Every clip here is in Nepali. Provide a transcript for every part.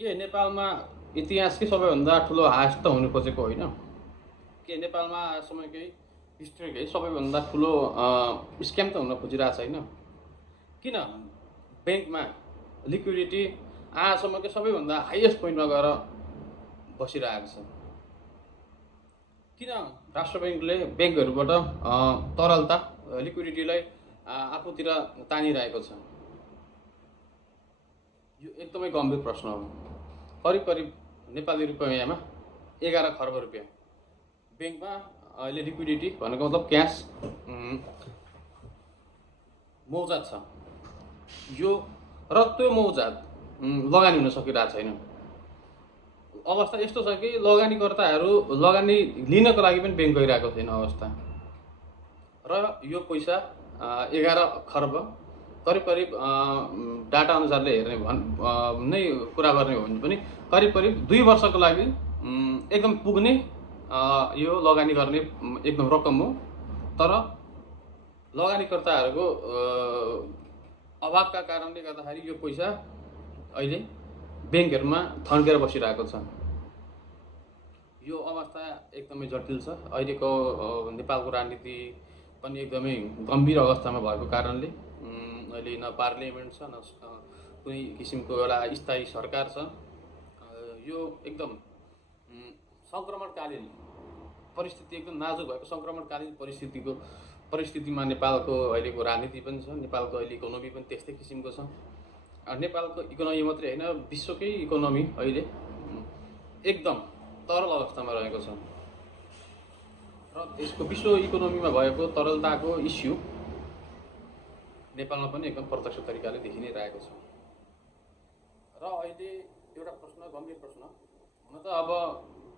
के नेपालमा इतिहासकै सबैभन्दा ठुलो ह्रास त हुनु खोजेको होइन? के नेपालमा आजसम्मकै हिस्ट्रीकै सबैभन्दा ठुलो स्क्याम त हुन खोजिरहेको छैन? किन ब्याङ्कमा लिक्विडिटी आजसम्मकै सबैभन्दा हाइएस्ट पोइन्टमा गएर बसिरहेको छ? किन राष्ट्र ब्याङ्कले ब्याङ्कहरूबाट तरलता लिक्विडिटीलाई आफूतिर तानिरहेको छ? यो एकदमै गम्भीर प्रश्न हो। करिब करिब नेपाली रुपियाँमा 11 खर्ब रुपियाँ ब्याङ्कमा अहिले लिक्विडिटी भनेको मतलब क्यास मौजात छ। यो र त्यो मौजात लगानी हुन सकिरहेको छैन। अवस्था यस्तो छ कि लगानीकर्ताहरू लगानी लिनको लागि पनि ब्याङ्क गइरहेको छैन अवस्था। र यो पैसा 11 खर्ब करिब करिब डाटा अनुसारले हेर्ने नै कुरा गर्ने हो भने पनि करिब करिब 2 वर्षको लागि एकदम पुग्ने यो लगानी गर्ने एकदम रकम हो। तर लगानीकर्ताहरूको अभावका कारणले गर्दाखेरि यो पैसा अहिले ब्याङ्कहरूमा थन्केर बसिरहेको छ। यो अवस्था एकदमै जटिल छ। अहिलेको नेपालको राजनीति पनि एकदमै गम्भीर अवस्थामा भएको कारणले अहिले न पार्लियामेन्ट छ न कुनै किसिमको एउटा स्थायी सरकार छ। यो एकदम सङ्क्रमणकालीन परिस्थिति, एकदम नाजुक भएको सङ्क्रमणकालीन परिस्थितिमा नेपालको अहिलेको राजनीति पनि छ। नेपालको अहिले इकोनोमी पनि त्यस्तै किसिमको छ। नेपालको इकोनोमी मात्रै होइन, विश्वकै इकोनोमी अहिले एकदम तरल अवस्थामा रहेको छ। र यसको विश्व इकोनोमीमा भएको तरलताको इस्यु नेपालमा पनि एकदम प्रत्यक्ष तरिकाले देखि नै रहेको छ। र अहिले एउटा प्रश्न, गम्भीर प्रश्न हुन त अब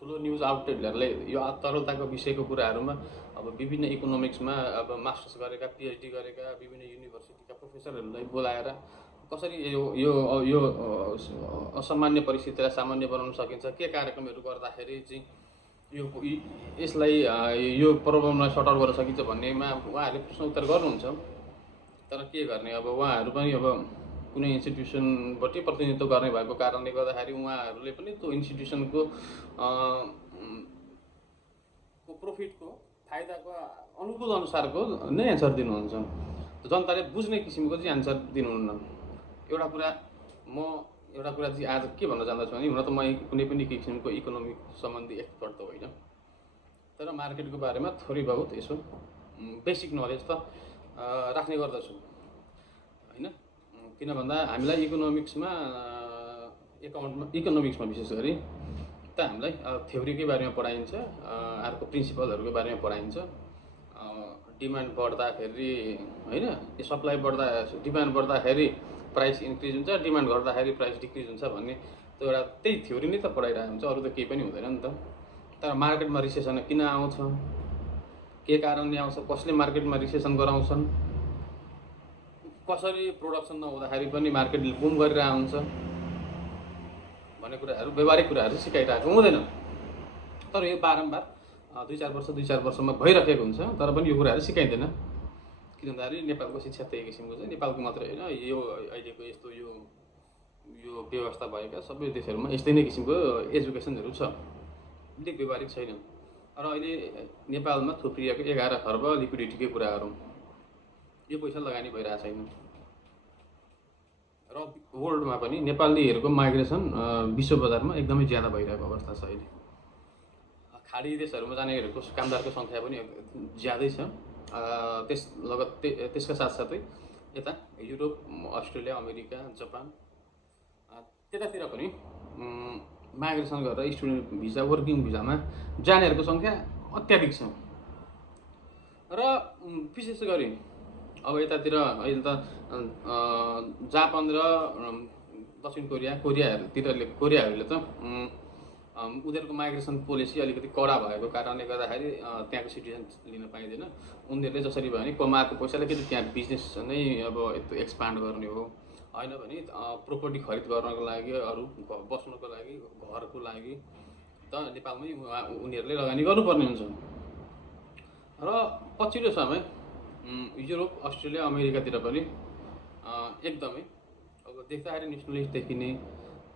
ठुलो न्युज आउटलेटहरूले यो तरलताको विषयको कुराहरूमा अब विभिन्न इकोनोमिक्समा अब मास्टर्स गरेका, पिएचडी गरेका विभिन्न युनिभर्सिटीका प्रोफेसरहरूलाई बोलाएर कसरी यो यो असामान्य परिस्थितिलाई सामान्य बनाउन सकिन्छ, के कार्यक्रमहरू गर्दाखेरि चाहिँ यसलाई यो प्रब्लमलाई सर्ट आउट गर्न सकिन्छ भन्नेमा उहाँहरूले प्रश्न उत्तर गर्नुहुन्छ। तर के गर्ने, अब उहाँहरू पनि अब कुनै इन्स्टिट्युसनबाटै प्रतिनिधित्व गर्ने भएको कारणले गर्दाखेरि उहाँहरूले पनि त्यो इन्स्टिट्युसनको प्रोफिटको फाइदाको अनुकूल अनुसारको नै एन्सर दिनुहुन्छ। जनताले बुझ्ने किसिमको चाहिँ एन्सर दिनुहुन्न। एउटा कुरा चाहिँ आज के भन्न चाहन्छु भने, हुन त म कुनै पनि किसिमको इकोनोमिक सम्बन्धी एक्सपर्ट त होइन, तर मार्केटको बारेमा थोरै बहुत यसो बेसिक नलेज त राख्ने गर्दछु होइन। किन भन्दा हामीलाई इकोनोमिक्समा विशेष गरी त हामीलाई थ्योरीकै बारेमा पढाइन्छ, अर्को प्रिन्सिपलहरूको बारेमा पढाइन्छ। डिमान्ड बढ्दाखेरि होइन, सप्लाई डिमान्ड बढ्दाखेरि प्राइस इन्क्रिज हुन्छ, डिमान्ड घट्दाखेरि प्राइस डिक्रिज हुन्छ भन्ने त्यो एउटा त्यही थ्योरी नै त पढाइरहेको हुन्छ, अरू त केही पनि हुँदैन नि त। तर मार्केटमा रिसेसन किन आउँछ, के कारणले आउँछ, कसले मार्केटमा रिसेसन गराउँछन्, कसरी प्रोडक्सन नहुँदाखेरि पनि मार्केटले बुम गरिरहेको हुन्छ भन्ने कुराहरू, व्यवहारिक कुराहरू सिकाइरहेको हुँदैन। तर यो बारम्बार 2-4 वर्षमा भइरहेको हुन्छ, तर पनि यो कुराहरू सिकाइँदैन। किन भन्दाखेरि नेपालको शिक्षा त्यही किसिमको छ। नेपालको मात्रै होइन, यो अहिलेको यस्तो यो व्यवस्था भएका सबै देशहरूमा यस्तै नै किसिमको एजुकेसनहरू छ, अलिक व्यवहारिक छैन। र अहिले नेपालमा थुप्रिएको 11 खर्ब लिक्विडिटीकै कुरा गरौँ, यो पैसा लगानी भइरहेको छैन। र वर्ल्डमा पनि नेपालीहरूको माइग्रेसन विश्व बजारमा एकदमै ज्यादा भइरहेको अवस्था छ। अहिले खाडी देशहरूमा जानेहरूको कामदारको सङ्ख्या पनि ज्यादै छ। त्यसका साथसाथै यता युरोप, अस्ट्रेलिया, अमेरिका, जापान त्यतातिर पनि माइग्रेसन गरेर स्टुडेन्ट भिजा, वर्किङ भिजामा जानेहरूको सङ्ख्या अत्याधिक छ। र विशेष गरी अब यतातिर अहिले त जापान र दक्षिण कोरियाहरूले त उनीहरूको माइग्रेसन पोलिसी अलिकति कडा भएको कारणले गर्दाखेरि त्यहाँको सिटिजन लिन पाइँदैन। उनीहरूले जसरी भयो भने कमाएको पैसाले कि त्यहाँ बिजनेस नै अब एक्सपान्ड गर्ने हो, होइन भने प्रोपर्टी खरिद गर्नको लागि, अरू बस्नको लागि, घरको लागि त नेपालमै उनीहरूले लगानी गर्नुपर्ने हुन्छ। र पछिल्लो समय युरोप, अस्ट्रेलिया, अमेरिकातिर पनि एकदमै अब देख्दाखेरि नेसनलिस्ट देखिने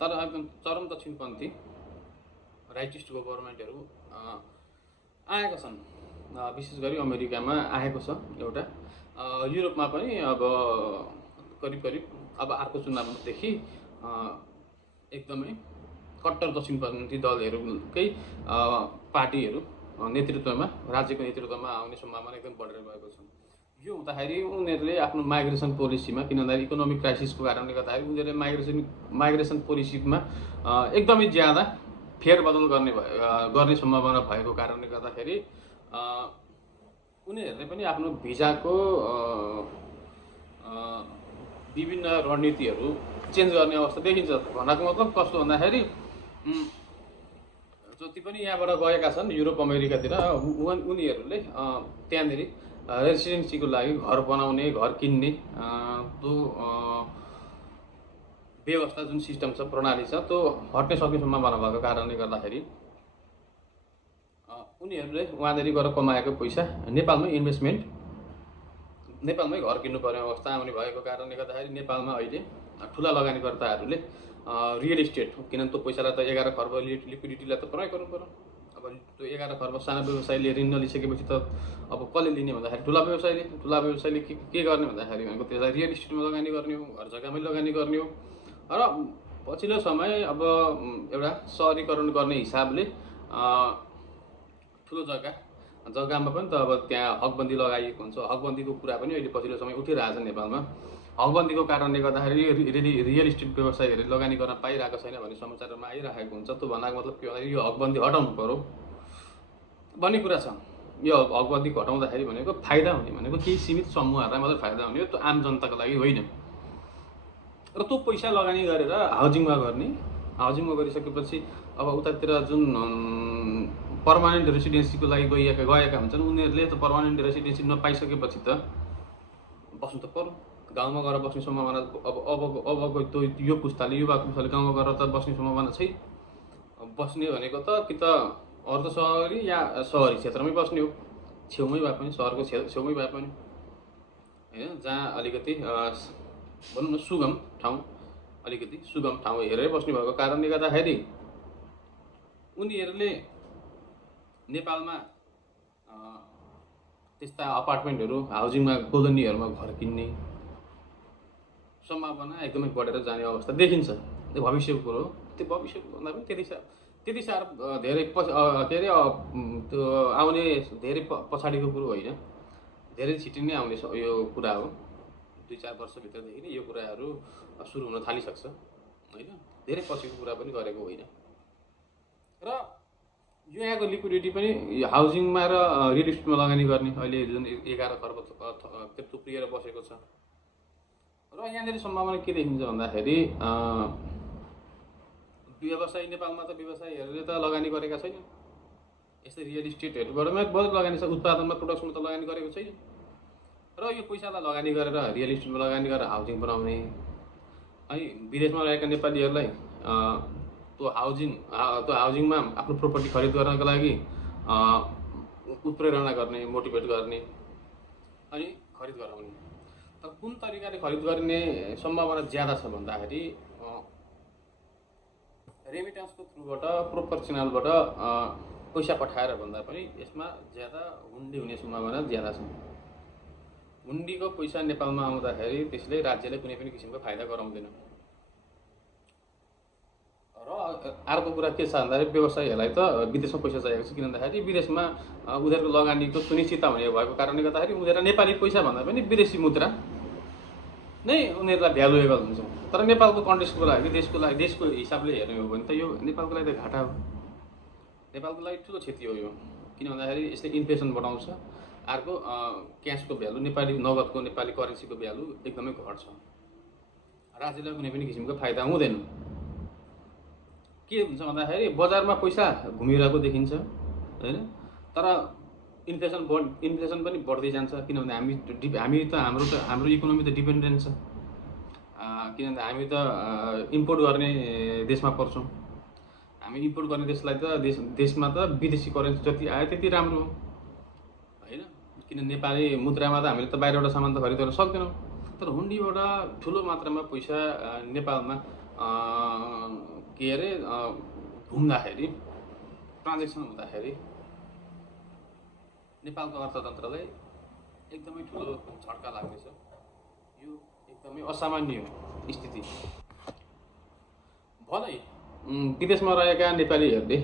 तर एकदम चरम दक्षिणपन्थी राइटिस्ट गभर्मेन्टहरू आएका छन्। विशेष गरी अमेरिकामा आएको छ एउटा, युरोपमा पनि अब करिब करिब अब अर्को चुनावदेखि एकदमै कट्टर दक्षिणपन्थी दलहरूकै पार्टीहरू नेतृत्वमा, राज्यको नेतृत्वमा आउने सम्भावना एकदम बढेर गएको छ। यो हुँदाखेरि उनीहरूले आफ्नो माइग्रेसन पोलिसीमा, किन भन्दाखेरि इकोनोमिक क्राइसिसको कारणले गर्दाखेरि उनीहरूले माइग्रेसन पोलिसीमा एकदमै ज्यादा फेरबदल गर्ने सम्भावना भएको कारणले गर्दाखेरि उनीहरूले पनि आफ्नो भिजाको विभिन्न रणनीतिहरू चेन्ज गर्ने अवस्था देखिन्छ। भन्नको मतलब कस्तो भन्दाखेरि जति पनि यहाँबाट गएका छन् युरोप अमेरिकातिर, उनीहरूले त्यहाँनिर रेसिडेन्सीको लागि घर बनाउने, घर किन्ने त्यो व्यवस्था, जुन सिस्टम छ, प्रणाली छ, त्यो हट्ने सक्ने सम्भावना भएको कारणले गर्दाखेरि उनीहरूले वहाँदेखि गएर कमाएको पैसा नेपालमै इन्भेस्टमेन्ट, नेपालमै घर किन्नुपर्ने अवस्था आउने भएको कारणले गर्दाखेरि नेपालमा अहिले ठुला लगानीकर्ताहरूले रियल इस्टेट, किनभने त्यो पैसालाई त 11 खर्ब लिक्विडिटीलाई त प्रयोग गर्नु पर्यो। अब त्यो 11 खर्ब सानो व्यवसायले ऋण नलिसकेपछि त अब कसले लिने भन्दाखेरि ठुला व्यवसायले के गर्ने भन्दाखेरि भनेको त्यसलाई रियल इस्टेटमा लगानी गर्ने हो, घर जग्गामै लगानी गर्ने हो। र पछिल्लो समय अब एउटा सहरीकरण गर्ने हिसाबले ठुलो जग्गामा पनि त अब त्यहाँ हकबन्दी लगाइएको हुन्छ। हकबन्दीको कुरा पनि अहिले पछिल्लो समय उठिरहेछ नेपालमा। हकबन्दीको कारणले गर्दाखेरि रियल इस्टेट व्यवसायीहरूले लगानी गर्न पाइरहेको छैन भन्ने समाचारमा आइरहेको हुन्छ। त्यो भन्नाको मतलब के भन्दाखेरि यो हकबन्दी हटाउनु पर्यो भन्ने कुरा छ। यो हकबन्दी घटाउँदाखेरि भनेको फाइदा हुने भनेको केही सीमित समूहहरूलाई मात्रै फाइदा हुने हो, त्यो आम जनताको लागि होइन। र त्यो पैसा लगानी गरेर हाउजिङमा गरिसकेपछि अब उतातिर जुन पर्मानेन्ट रेसिडेन्सीको लागि गएका हुन्छन्, उनीहरूले त पर्मानेन्ट रेसिडेन्सी नपाइसकेपछि त बस्नु त पर्यो। गाउँमा गएर बस्ने सम्भावना अबको त्यो युवा पुस्ताले गाउँमा गएर त बस्ने सम्भावना छैन। बस्ने भनेको त कि त अर्ध सहरी या सहरी क्षेत्रमै बस्ने हो, छेउमै भए पनि, सहरको छेउमै भए पनि, होइन, जहाँ अलिकति भनौँ न सुगम ठाउँ हेरेर बस्ने भएको कारणले गर्दाखेरि उनीहरूले नेपालमा त्यस्ता अपार्टमेन्टहरू, हाउजिङमा, कोलोनीहरूमा घर किन्ने सम्भावना एकदमै बढेर जाने अवस्था देखिन्छ। त्यो भविष्यको कुरो हो। त्यो भविष्यको भन्दा पनि त्यति साह्रो धेरै त्यो आउने धेरै पछाडिको कुरो होइन, धेरै छिटो नै आउने यो कुरा हो। 2-4 वर्षभित्रदेखि नै यो कुराहरू सुरु हुन थालिसक्छ, होइन, धेरै पछिको कुरा पनि गरेको होइन। र यो यहाँको लिक्विडिटी पनि हाउजिङमा र रियल इस्टेटमा लगानी गर्ने अहिले जुन 11 खर्ब थुप्रिएर बसेको छ। र यहाँनिर सम्भावना के देखिन्छ भन्दाखेरि व्यवसाय, नेपालमा त व्यवसायीहरूले त लगानी गरेका छैन, यस्तै रियल इस्टेटहरूबाट मात्रै लगानी छ, उत्पादनमा, प्रोडक्सनमा त लगानी गरेको छैन। र यो पैसालाई लगानी गरेर रियल इस्टेटमा लगानी गरेर हाउजिङ बनाउने, अनि विदेशमा रहेका नेपालीहरूलाई त्यो हाउजिङमा आफ्नो प्रोपर्टी खरिद गर्नको लागि उत्प्रेरणा गर्ने, मोटिभेट गर्ने अनि खरिद गराउने। तर कुन तरिकाले खरिद गर्ने सम्भावना ज्यादा छ भन्दाखेरि रेमिटेन्सको थ्रुबाट, प्रोपर च्यानलबाट पैसा पठाएर भन्दा पनि यसमा ज्यादा हुन्डी हुने सम्भावना ज्यादा छ। हुन्डीको पैसा नेपालमा आउँदाखेरि त्यसले राज्यले कुनै पनि किसिमको फाइदा गराउँदैन। र अर्को कुरा के छ भन्दाखेरि व्यवसायीहरूलाई त विदेशमा पैसा चाहिएको छ, किन भन्दाखेरि विदेशमा उनीहरूको लगानीको सुनिश्चितता हुने भएको कारणले गर्दाखेरि उनीहरूलाई नेपाली पैसा भन्दा पनि विदेशी मुद्रा नै उनीहरूलाई भ्यालुएबल हुन्छ। तर नेपालको कन्टेक्स्टको लागि, देशको हिसाबले हेर्ने हो भने त यो नेपालको लागि त घाटा हो, नेपालको लागि ठुलो क्षति हो यो। किन भन्दाखेरि यसले इन्फ्लेसन बढाउँछ। अर्को क्यासको भ्यालु, नेपाली नगदको, नेपाली करेन्सीको भ्यालु एकदमै घट्छ। राज्यलाई कुनै पनि किसिमको फाइदा हुँदैन। के हुन्छ भन्दाखेरि बजारमा पैसा घुमिरहेको देखिन्छ, होइन, तर इन्फ्लेसन पनि बढ्दै जान्छ। किनभने हाम्रो इकोनोमी त डिपेन्डेन्ट छ, किनभने हामी त इम्पोर्ट गर्ने देशमा पर्छौँ। हामी इम्पोर्ट गर्ने देशलाई त देशमा त विदेशी करेन्सी जति आयो त्यति राम्रो हो, होइन, किन नेपाली मुद्रामा त हामीले त बाहिरबाट सामान त खरिद गर्न सक्दैनौँ। तर हुन्डीबाट ठुलो मात्रामा पैसा नेपालमा के अरे घुम्दाखेरि ट्रान्जेक्सन हुँदाखेरि नेपालको अर्थतन्त्रलाई एकदमै ठुलो झड्का लाग्नेछ। यो एकदमै असामान्य स्थिति। भलै विदेशमा रहेका नेपालीहरूले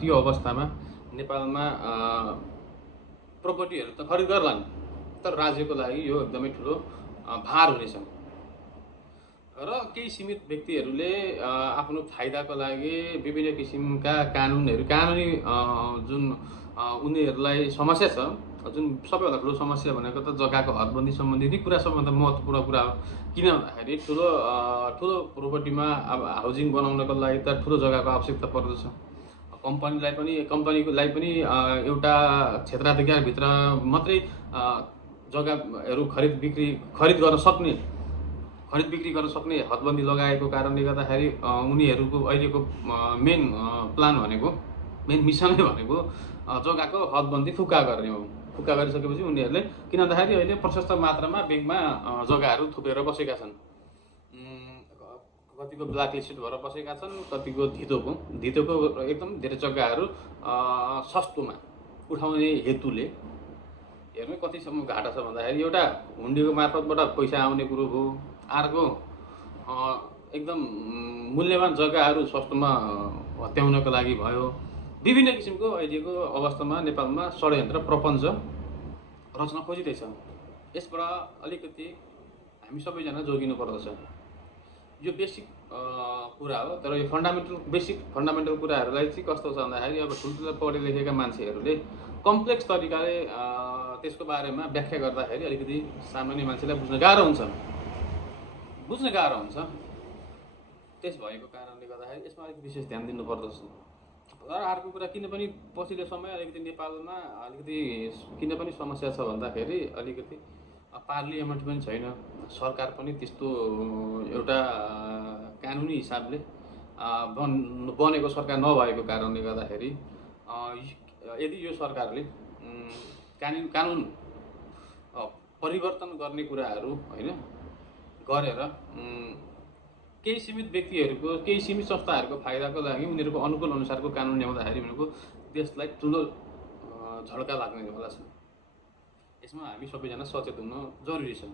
त्यो अवस्थामा नेपालमा प्रोपर्टीहरू त खरिद गर्लान्, तर राज्यको लागि यो एकदमै ठुलो भार हुनेछ। र केही सीमित व्यक्तिहरूले आफ्नो फाइदाको लागि विभिन्न किसिमका कानुनी जुन उनीहरूलाई समस्या छ, जुन सबैभन्दा ठुलो समस्या भनेको त जग्गाको हदबन्दी सम्बन्धी नै कुरा सबभन्दा महत्त्वपूर्ण कुरा हो। किन भन्दाखेरि ठुलो प्रोपर्टीमा अब हाउसिङ बनाउनको लागि त ठुलो जग्गाको आवश्यकता पर्दछ। कम्पनीलाई पनि एउटा क्षेत्राधिकारभित्र मात्रै जग्गाहरू खरिद बिक्री गर्न सक्ने हदबन्दी लगाएको कारणले गर्दाखेरि उनीहरूको अहिलेको मेन मिसनै भनेको जग्गाको हदबन्दी फुक्का गर्ने हो। फुक्का गरिसकेपछि उनीहरूले, किन भन्दाखेरि अहिले प्रशस्त मात्रामा ब्याङ्कमा जग्गाहरू थुपेर बसेका छन्। कतिको ब्ल्याक लिस्टेड भएर बसेका छन्, कतिको धितोको एकदम धेरै जग्गाहरू सस्तोमा उठाउने हेतुले हेर्नु कतिसम्म घाटा छ भन्दाखेरि एउटा हुन्डीको मार्फतबाट पैसा आउने कुरो भयो, अर्को एकदम मूल्यवान जग्गाहरू सस्तोमा हत्याउनको लागि भयो। विभिन्न किसिमको अहिलेको अवस्थामा नेपालमा षड्यन्त्र प्रपञ्च रच्न खोजिँदैछ। यसबाट अलिकति हामी सबैजना जोगिनु पर्दछ। यो बेसिक कुरा हो, तर यो फन्डामेन्टल कुराहरूलाई चाहिँ कस्तो छ भन्दाखेरि अब ठुल्ठुलो पढे लेखेका मान्छेहरूले कम्प्लेक्स तरिकाले त्यसको बारेमा व्याख्या गर्दाखेरि अलिकति सामान्य मान्छेलाई बुझ्न गाह्रो हुन्छ। त्यस भएको कारणले गर्दाखेरि यसमा अलिक विशेष ध्यान दिनुपर्दछ। र अर्को कुरा, किन पनि पछिल्लो समय अलिकति नेपालमा किन पनि समस्या छ भन्दाखेरि अलिकति पार्लियामेन्ट पनि छैन, सरकार पनि त्यस्तो एउटा कानुनी हिसाबले बनेको सरकार नभएको कारणले गर्दाखेरि यदि यो सरकारले कानुन परिवर्तन गर्ने कुराहरू गरेर केही सीमित व्यक्तिहरूको, केही सीमित संस्थाहरूको फाइदाको लागि उनीहरूको अनुकूल अनुसारको कानुन ल्याउँदाखेरि उनीहरूको देशलाई ठुलो झड्का लाग्ने होला छ। यसमा हामी सबैजना सचेत हुन जरुरी छ।